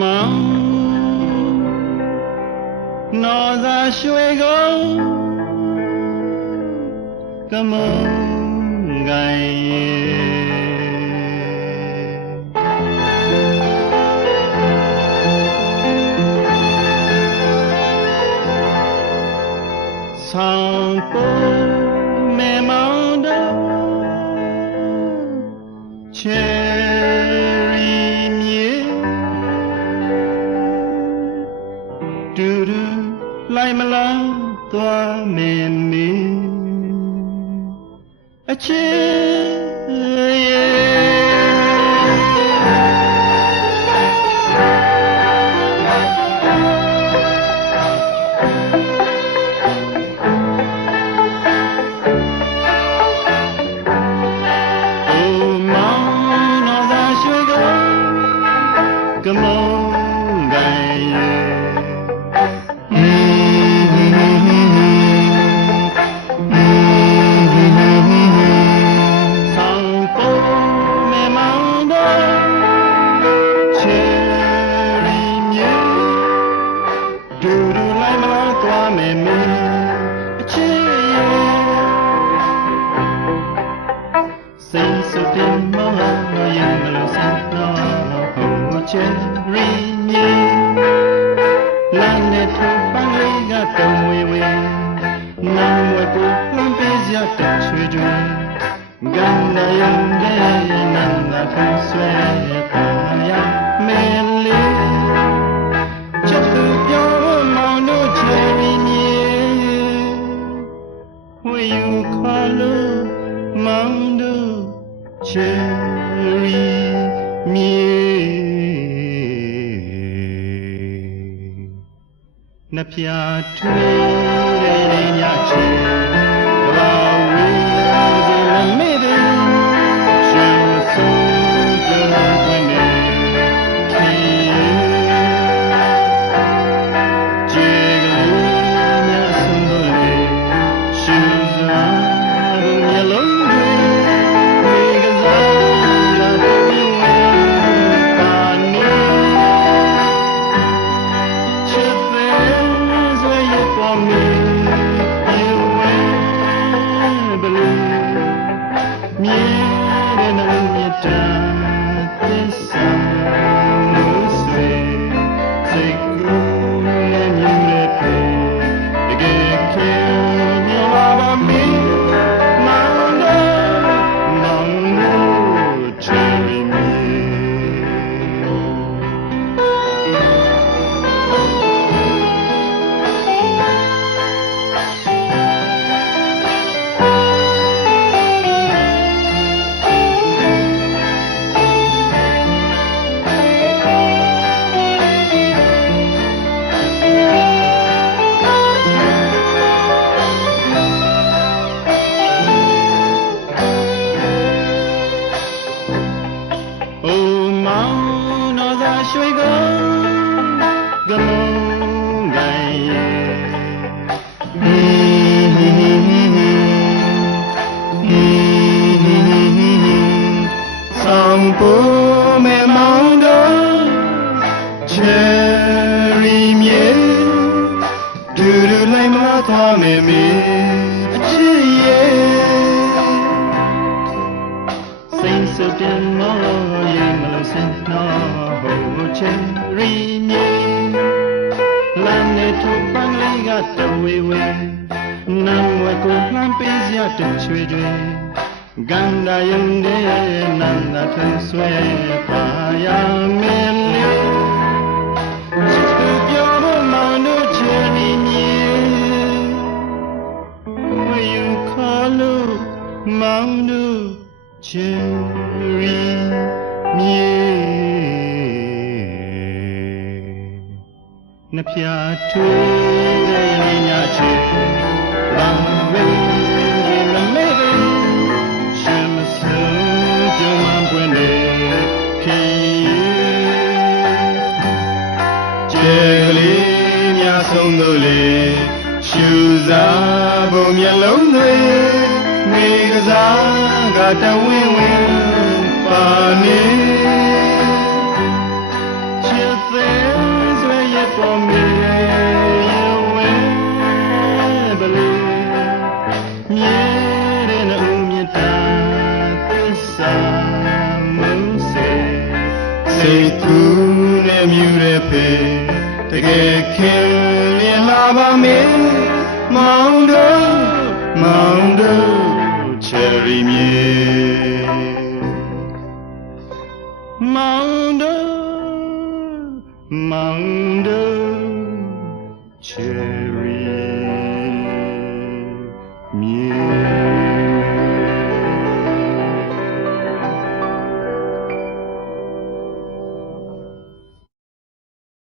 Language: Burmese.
မောင်နော်သာရွှေကုန်ကမုံကိုင်ဆောင်ပေါ်မေမောင်တို့ချေရီမြေဒူဒူလိုက်မလားသွားမေမေအချေရဲ့ကမုံကိုင်ဆောင်ပေါ်မေမောင်တို့ချေရီမြေဒူဒူလိုက်မလားသွားမေမေအချေစိတ်စတင်မောင်ရင်မလို့စတော့ချေရီမြေလမ်းနဲ့ထပန်းလေးကတံဝေဝေနမ်းဝဲကိုလှမ်းပေးစရာတချွေချွေဂန္ဓယံတဲ့နန္ဒထဆွဲပါရမဲလေးချစ်သူပြောမောင်တို့ချေရီမြေဝေယူခေါ်လို့မောင်တို့ချေရီမြေနှဖျားထွေးတဲ့ညချေဘာဝေးစလမေးတယ်ရှင်ဆုံးကြွယ်နေခေကျေကလေးများဆုံးလို့ရှူစားမျက်လုံးတွေမိကစားလာပြီးပါနေချစ်me you were blue me and me down this summer sweet take good and you let me get kill you love me no cherry meရွှေကုန်ကမုံကိုင်ဆောင်ပေါ်မေမောင်တို့ချေရီမြေဒူဒူလိုက်မလားသွားမေမေအချစ်ရဲ့စိတ်စတင်မောရင်မလို့စင်နော်ချေရီမြေလမ်းနဲ့ထပန်းလေးကတဝေဝေနမ်းဝဲကိုလှမ်းပေးစရာတချွေချွေဂန္ဓယံတဲ့နန္ဒထဆွဲပါရမဲလေးချစ်သူပြောလို့မောင်တို့ချေရီမြေဝေယူခေါ်လို့မောင်တို့ချေရီမြေနှဖျားထွေးတဲ့ညချေဘာဝေးရမေးတယ်ရှင်မစိုးကြမ်းပွင့်နေခေကျေကလေးများဆုံးလို့လေရှူစားဖို့မျက်လုံးတွေမိကစားကတဝင်းဝင်းပါနေ သူနဲ့မြူတဲ့ဖေတကယ်ခင်လျင်လာပါမေမောင်တို့ cherry မြေမောင်တို့ cherry